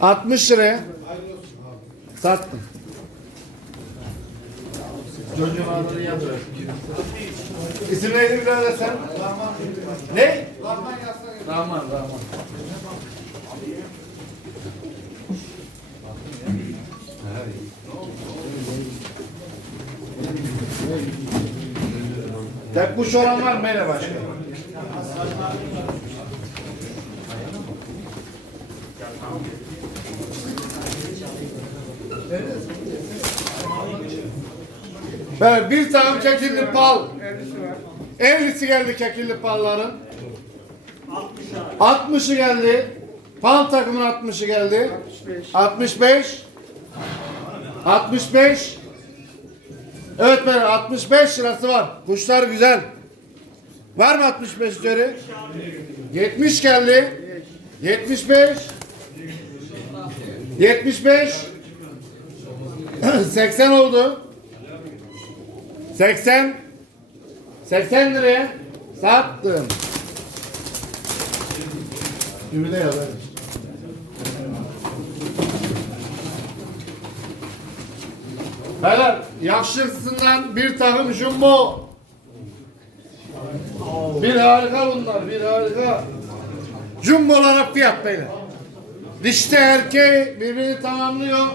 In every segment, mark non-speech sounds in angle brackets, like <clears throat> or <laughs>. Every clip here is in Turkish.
60 liraya. Sattım. İsim neydi birader sen? Ne? Rahman, Rahman. Tek kuş olan var mı Meyle başka? Ben bir tane kekilli pal. 50'si geldi kekilli palların. 60'ı geldi. Pal takımın 60'ı geldi. 65. 65. Evet ben 65 lirası var. Kuşlar güzel. Var mı 65 üzeri? 70 geldi. 75. 75. <clears throat> 80 oldu. 80. 80 liraya sattım. Ümide ya ben. Beyler yakışıklısından bir takım jumbo. Bir harika bunlar, bir harika. Jumbolara fiyat beyler. Dişte erkeği birbirini tamamlıyor.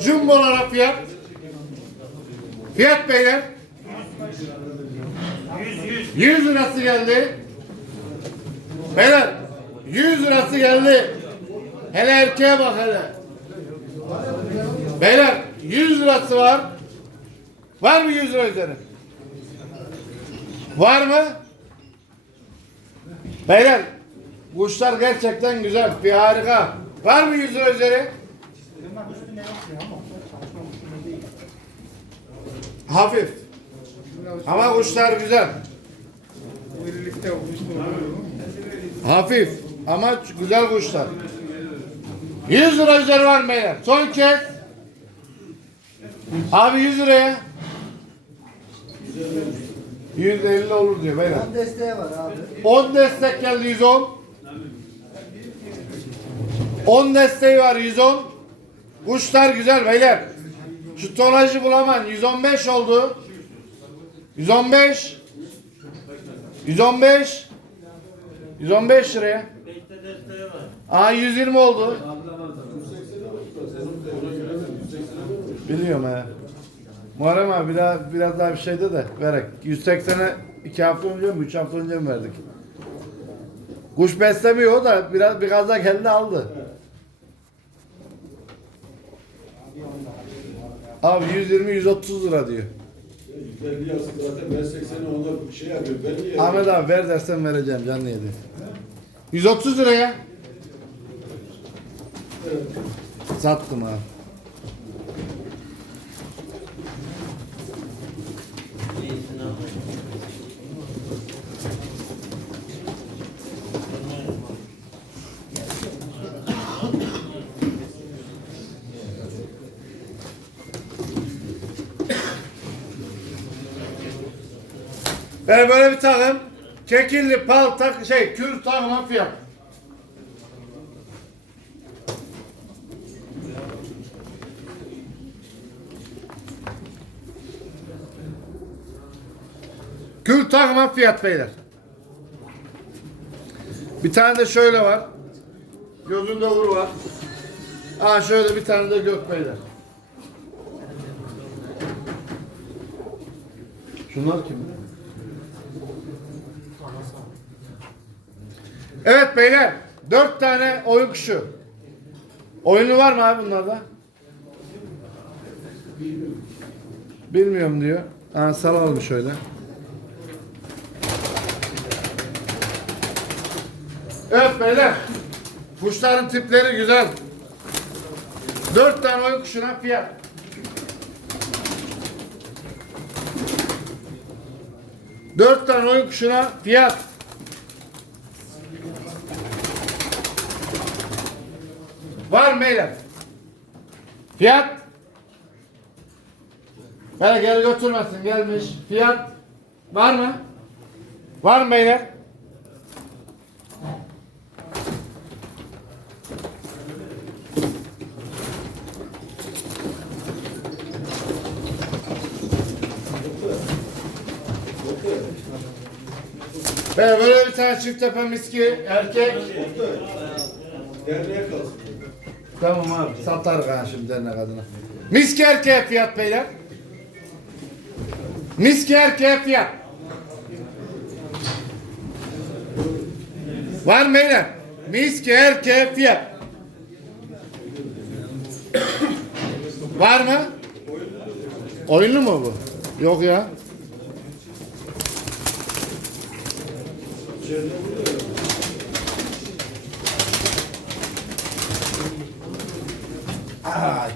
Jumbolara fiyat. Fiyat beyler. 100 lirası geldi. Beyler 100 lirası geldi. Hele erkeğe bak hele. Beyler 100 lirası var. Var mı 100 lira üzeri? Var mı? Beyler kuşlar gerçekten güzel. Bir harika. Var mı 100 lira üzeri? Hafif. Ama kuşlar güzel. Hafif ama güzel kuşlar. 100 lira üzeri var beyler? Son kez. Abi 100 liraya. 150 olur diyor beyler. Desteği var abi. 10 destek geldi 110. 10 desteği var 110. Kuşlar güzel beyler. Şu tonajı bulaman 115 oldu. 115. 115. 115 liraya. Aa 120 oldu. Biliyorum he. Muharrem abi biraz, biraz daha bir şeyde de verek. 180'e 2 hafta önce mi 3 hafta önce mi verdik? Kuş beslemiyor o da biraz bir gaza kendi aldı. Abi 120 130 lira diyor. Zaten ben 80'e ona şey yapıyorum. Ben niye? Ahmet abi ver dersen vereceğim canlı yedi. 130 liraya. Sattım abi. Ben böyle bir takım kekilli pal tak şey kür takıma fiyat. Kür takıma fiyat beyler. Bir tane de şöyle var. Gözünde vur var. Aa şöyle bir tane de gök beyler. Şunlar kim? Evet beyler. Dört tane oyun kuşu. Oyunu var mı abi bunlarda? Bilmiyorum diyor. Ha, salalım şöyle. Evet beyler. Kuşların tipleri güzel. Dört tane oyun kuşuna fiyat. Dört tane oyun kuşuna fiyat. Var mı beyler? Fiyat? Böyle geri götürmesin gelmiş. Fiyat var mı? Var mı beyler? Böyle, böyle bir tane çift tepe miski erkek. Derneğe kalsın. Tamam abi satar kan şimdi dernek adına. Miski erkeğe fiyat beyler. Miski erkeğe fiyat. Var mı beyler? Miski erkeğe fiyat. Var mı? Oyunlu mu bu? Yok ya.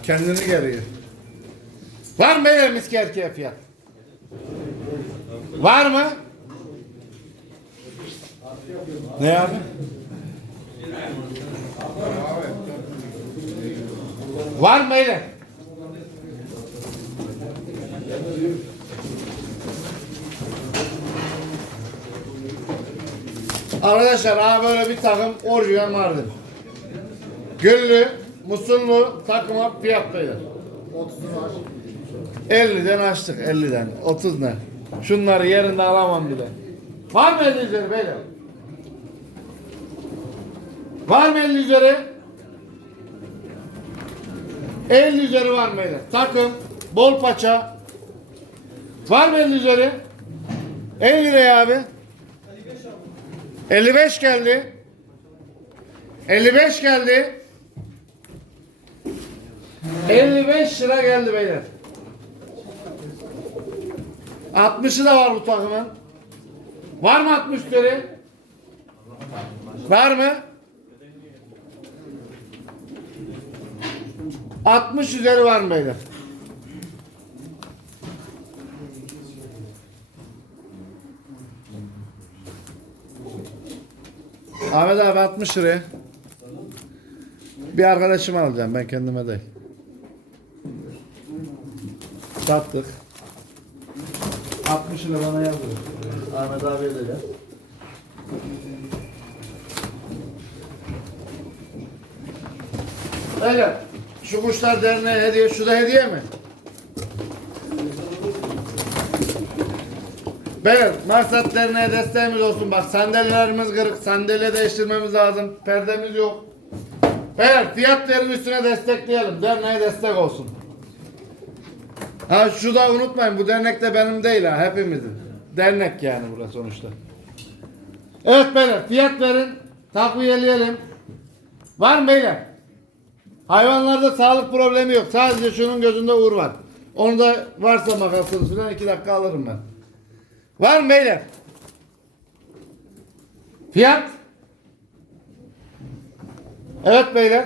Kendini geriyor. Var mı miski erkeğe fiyat? Var mı? Ne abi? Var mı beyler? Arkadaşlar aha böyle bir takım orijinal Mardin. Güllü, Musullu takıma fiyat beyler. 50'den açtık 50'den. 30 ne? Şunları yerinde alamam bile. Var mı 50 üzeri beyler? Var mı 50 üzeri? 50 üzeri var mı beyler? Takım, bol paça. Var mı 50 üzeri? 50 liraya abi. 55 geldi. 55 geldi. 55 lira geldi beyler. 60'ı da var bu takımın. Var mı 60 lira? Var mı? 60 üzeri var mı beyler? Ahmet abi 60 liraya. Bir arkadaşıma alacağım ben kendime değil. Sattık. 60 lira bana yazdı. Ahmet abi edeceğim. Öyle. Şu kuşlar derneğe hediye. Şu da hediye mi? Beyler Maksat Derneğe desteğimiz olsun. Bak sandalyelerimiz kırık. Sandalye değiştirmemiz lazım. Perdemiz yok. Beyler fiyatların üstüne destekleyelim. Derneğe destek olsun. Ha şu da unutmayın bu dernek de benim değil ha hepimizin. Dernek yani burada sonuçta. Evet beyler fiyat verin. Takviyeleyelim. Var mı beyler? Hayvanlarda sağlık problemi yok. Sadece şunun gözünde uğur var. Onu da varsa makasını falan iki dakika alırım ben. Var mı beyler? Fiyat? Evet beyler.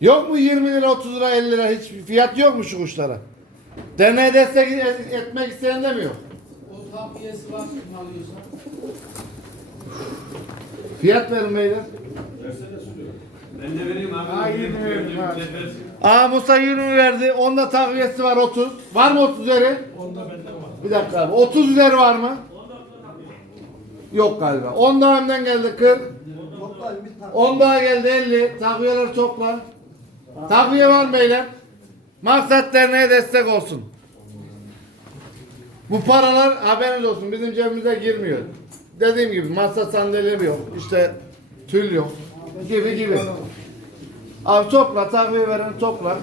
Yok mu 20 lira 30 lira 50 lira hiç fiyat yok mu şu kuşlara? Derneğe destek et- etmek isteyen de mi yok? O takviyesi var kim alıyorsa. Fiyat verin beyler. Ben de vereyim abi. Ha, yirmi verdim, ha. Aa Musa 20 verdi. Onda takviyesi var 30. Var mı 30 üzeri? Onda bende var. Bir dakika abi. 30 üzeri var mı? Yok galiba. 10 daha önden geldi 40. 10 daha geldi 50. Takviyeler topla. Takviye var beyler? Maksat destek olsun. Bu paralar haberiniz olsun bizim cebimize girmiyor. Dediğim gibi masa sandalye yok. İşte tül yok. Gibi gibi. Abi topla takviye veren topla.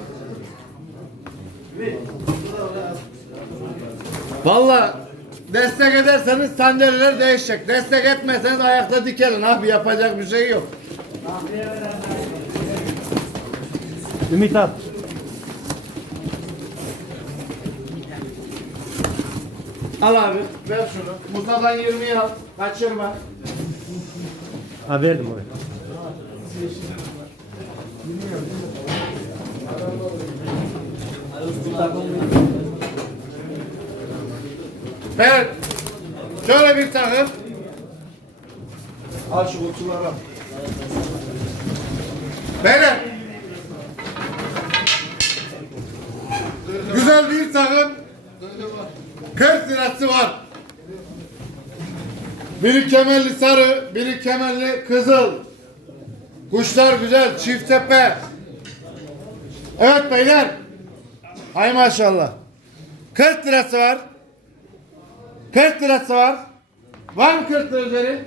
Valla destek ederseniz sandalyeler değişecek. Destek etmezseniz ayakta dikelin abi yapacak bir şey yok. Ümit at. Al abi ver şunu. Musa'dan 20'yi al. Kaçırma. Ha verdim oraya. Evet. Şöyle bir takım. Al şu kutuları al. Beyler. Güzel bir takım. 40 lirası var. Biri kemerli sarı, biri kemerli kızıl. Kuşlar güzel, çift tepe. Evet beyler. Hay maşallah. 40 lirası var. 40 lirası var. Var mı 40 lira üzeri?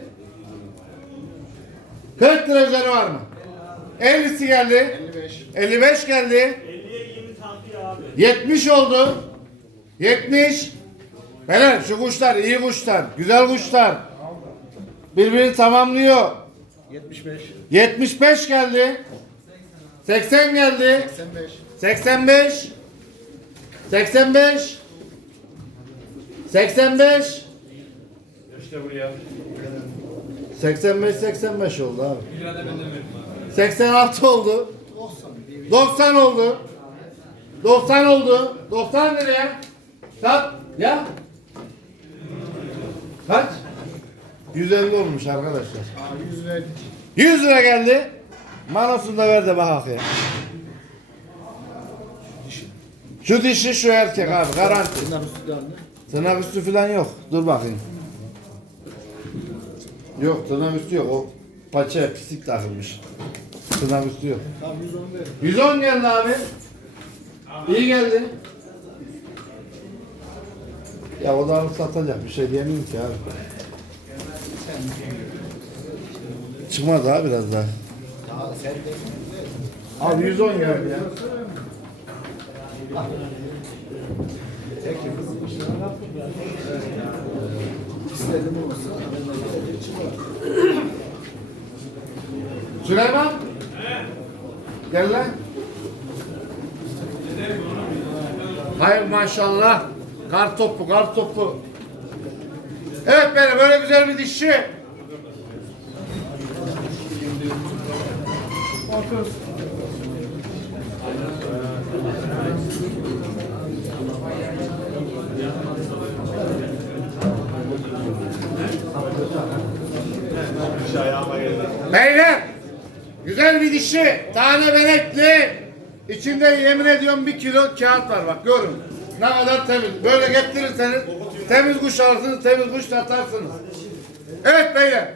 40 lira üzeri var mı? 50'si geldi. 55. 55 geldi. 50'ye 20 takviye abi. 70 oldu. 70. Beyler şu kuşlar iyi kuşlar. Güzel kuşlar. Birbirini tamamlıyor. 75. 75 geldi. 80 geldi. 85. 85. 85. İşte buraya. 85 85 oldu abi. 86 oldu. 90 oldu. 90 oldu. 90 liraya. Kaç? Ya. Kaç? 150 olmuş arkadaşlar. 100 lira geldi. Manosunu da ver de bak ya. Şu dişi şu erkek abi garanti. Tırnak üstü falan yok. Dur bakayım. Yok tırnak üstü yok. O paça pislik takılmış. Tırnak üstü yok. 110 geldi abi. İyi geldi. Ya o da alıp satacak bir şey diyemeyim ki abi. Çıkmadı ha biraz daha. Abi 110 geldi ya. Süleyman. Gel lan. Hayır maşallah. Kar topu, kar topu. Evet benim böyle güzel bir dişçi. Beyler güzel bir dişi tane benekli içinde yemin ediyorum bir kilo kağıt var bak görün. Ne kadar temiz. Böyle getirirseniz temiz kuş alırsınız temiz kuş satarsınız evet beyler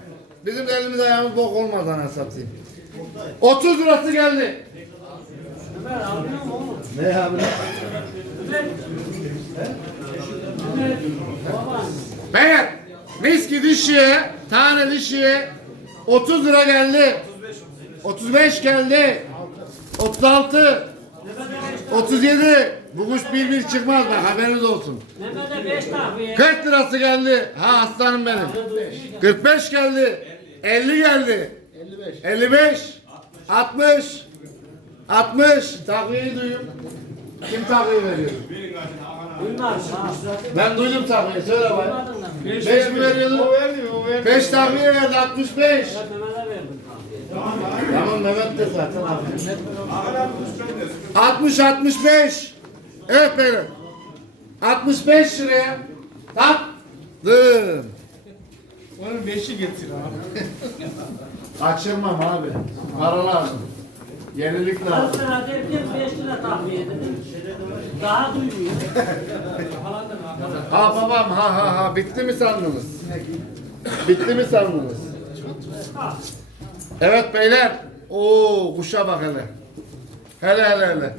bizim de elimiz ayağımız bok olmadan satayım. 30 lirası geldi. Ne abi? Beyler miski dişiye tane dişiye 30 lira geldi. 35 geldi. 36 37 Bu kuş bir bir çıkmaz bak haberiniz olsun. Mehmet'e 5 tahviye. 40 lirası geldi. Ha aslanım benim. 45 geldi. 50 geldi. 55. 55. 60. 60. Takviyeyi duyuyorum. Kim takviye veriyor? Ben duydum takviyeyi. Söyle bana. Duymadın mı? 5 mi veriyordun? O verdi, o verdi. 5 takviye verdi 65. Ben Mehmet'e verdim tahviye. Tamam Mehmet de zaten abi. 60 65. Evet beyler. 65 liraya taktım. Onun beşi getir abi. <laughs> Kaçırmam abi. Para lazım. Yenilik lazım. lira derken 5 lira tahviye dedim. Daha duymuyor. Ha babam ha ha ha bitti mi sandınız? Bitti mi sandınız? Evet beyler. Oo kuşa bak hele. Hele hele hele.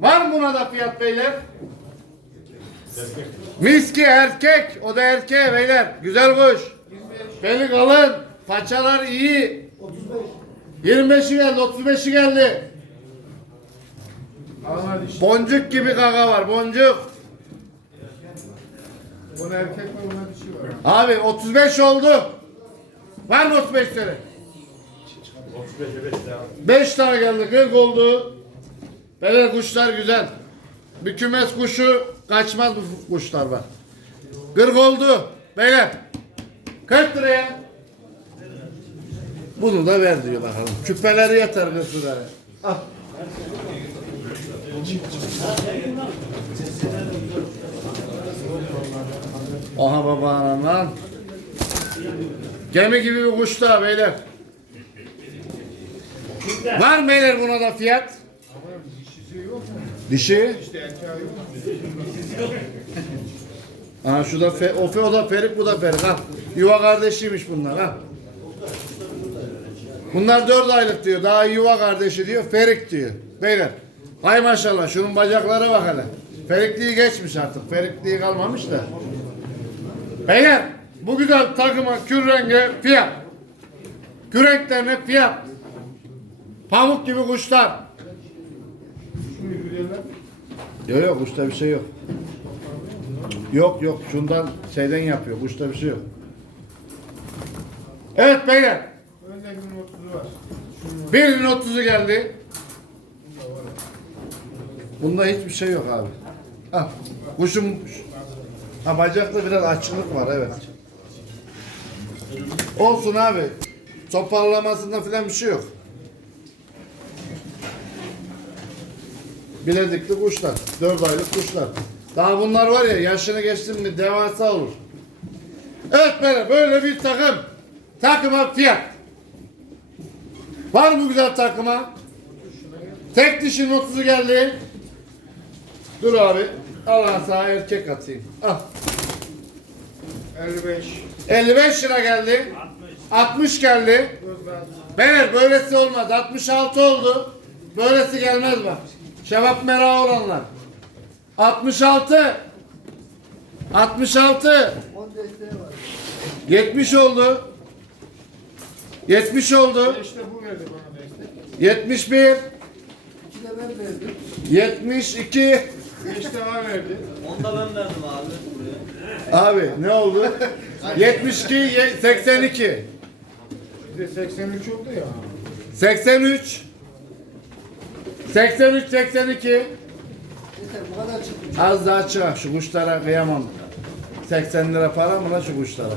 Var mı buna da fiyat beyler? Miski erkek. O da erkeğe beyler. Güzel kuş. Beli kalın. Paçalar iyi. 25'i geldi, 35'i geldi. Boncuk gibi kaka var, boncuk. Var. Abi 35 oldu. Var mı 35 tane? 5 tane geldi 40 oldu. Böyle kuşlar güzel. Bir kümes kuşu kaçmaz bu kuşlar var. 40 oldu. Beyler 40 liraya. Bunu da ver diyor bakalım. Küpeleri yeter 40 liraya. Al. Aha baba lan. Gemi gibi bir kuş daha beyler. Var mı beyler buna da fiyat? Dişi? Aha şu da fe, o, fe, o da ferik bu da ferik ha. Yuva kardeşiymiş bunlar ha. Bunlar 4 aylık diyor. Daha yuva kardeşi diyor. Ferik diyor. Beyler. Hay maşallah şunun bacaklara bak hele. Ferikliği geçmiş artık. Ferikliği kalmamış da. Beyler bu güzel takıma kürrenge fiyat. Kürenklerine fiyat. Pamuk gibi kuşlar. Yok yok kuşta bir şey yok. Yok yok şundan şeyden yapıyor kuşta bir şey yok. Evet beyler. Önde gün 30'u var. Şunun Birinin 30'u geldi. Bunda hiçbir şey yok abi. Ah, kuşum ha, bacakta biraz açıklık var evet. Olsun abi. Toparlamasında falan bir şey yok. Bilezikli kuşlar. 4 aylık kuşlar. Daha bunlar var ya yaşını geçtin mi devasa olur. Evet böyle böyle bir takım. Takıma fiyat. Var mı güzel takıma? Tek dişinin 30'u geldi. Dur abi. Allah sana erkek atayım. Al. 55. 55 lira geldi. 60 geldi. Beyler böylesi olmaz. 66 oldu. Böylesi gelmez bak. Şevap mera olanlar. 66. 66. 70 oldu. 70 oldu. İşte bu verdi bana destek. 71. 72. 5 daha verdi. Onda ben verdim abi. Abi ne oldu? <laughs> 72, ye- 82. Bir de 83 oldu ya. 83 83 82 Az daha çıkar şu kuşlara kıyamam 80 lira para mı lan şu kuşlara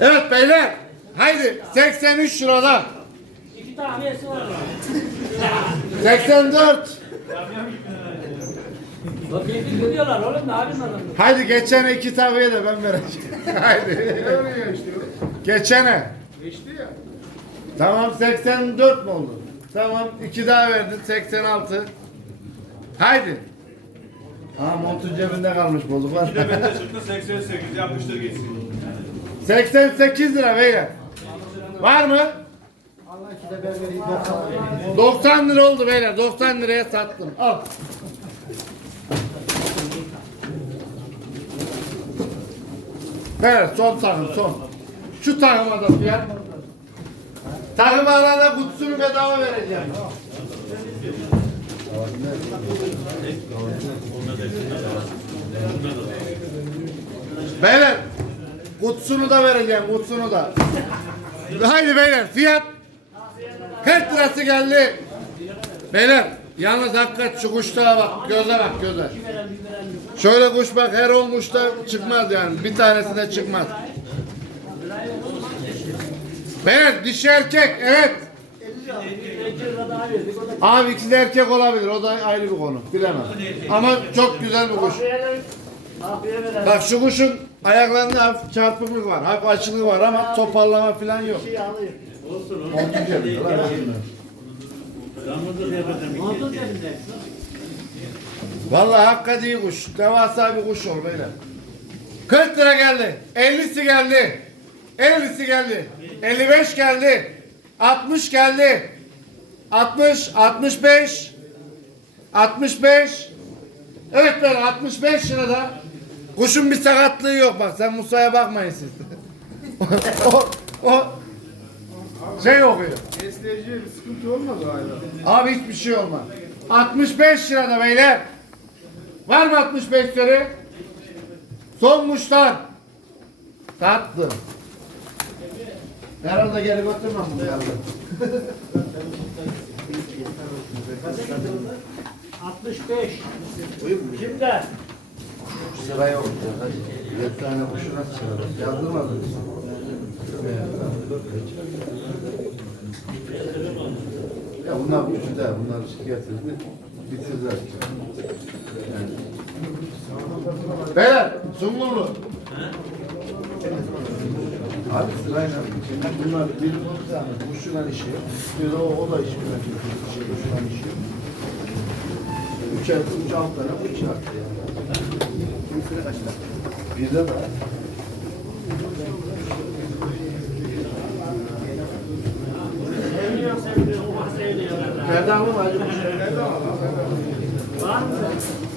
Evet beyler Haydi 83 liradan İki tahmiyesi var. 84 Bak birbirini gidiyorlar oğlum ne yapayım adamı? Haydi geçene iki tabiye de ben vereceğim <laughs> Haydi Ne oluyor işte o? Geçene Geçti ya. Tamam 84 mi oldu? Tamam iki daha verdin 86 Haydi Aa montun cebinde kalmış bozuk var. Bende çıktı 88 yapmıştır gitsin. 88 lira beyler. Var mı? 90 lira oldu beyler. 90 liraya sattım. Al. Evet son takım son. Şu takıma da fiyat. Takım alana kutusunu bedava vereceğim. Beyler kutusunu da vereceğim kutusunu da. Haydi beyler fiyat 40 lirası geldi. Beyler yalnız hakikat şu kuşlara bak göze bak göze. Şöyle kuş bak her on kuşta çıkmaz yani bir tanesi de çıkmaz. Beyler dişi erkek evet. Abi ikisi de erkek olabilir o da ayrı bir konu bilemem. Ama çok güzel bir kuş. Bak şu kuşun ayaklarında hafif çarpıklık var, hafif açılığı var ama toparlama falan yok. Cebinde. Vallahi hakikaten iyi kuş. Devasa bir kuş ol beyler. 40 lira geldi. 50'si geldi. 50'si geldi. 55 geldi. 60 geldi. 60, 65. 65. Evet ben 65 lirada. Kuşun bir sakatlığı yok bak. Sen Musa'ya bakmayın siz. <laughs> o, o şey okuyor. Besleyiciye bir sıkıntı olmaz ayda. Abi hiçbir şey olmaz. 65 lirada beyler. Var mı 65 lira? Son muşlar. Tatlı. Herhalde geri götürmem bunu herhalde. 65. Kimde? Sıra yok. Bir tane kuşuna sıra. Yazdırmadın mı? Ya bunlar da bunlar şikayet edildi. Bitirdiler. Yani. Beyler, Sungurlu. Abi sırayla. Bunlar bir tane kuşçudan işi yok. Bir de o, o da işi yok. Şey, kuşçudan işi yok. Üç, üç alt tane kuş çıkarttı yani. Kimisine kaç lira? Birde de. Sevmiyor sevmiyor. Ufak sevmiyor. Ferda mı? Acı bir şey.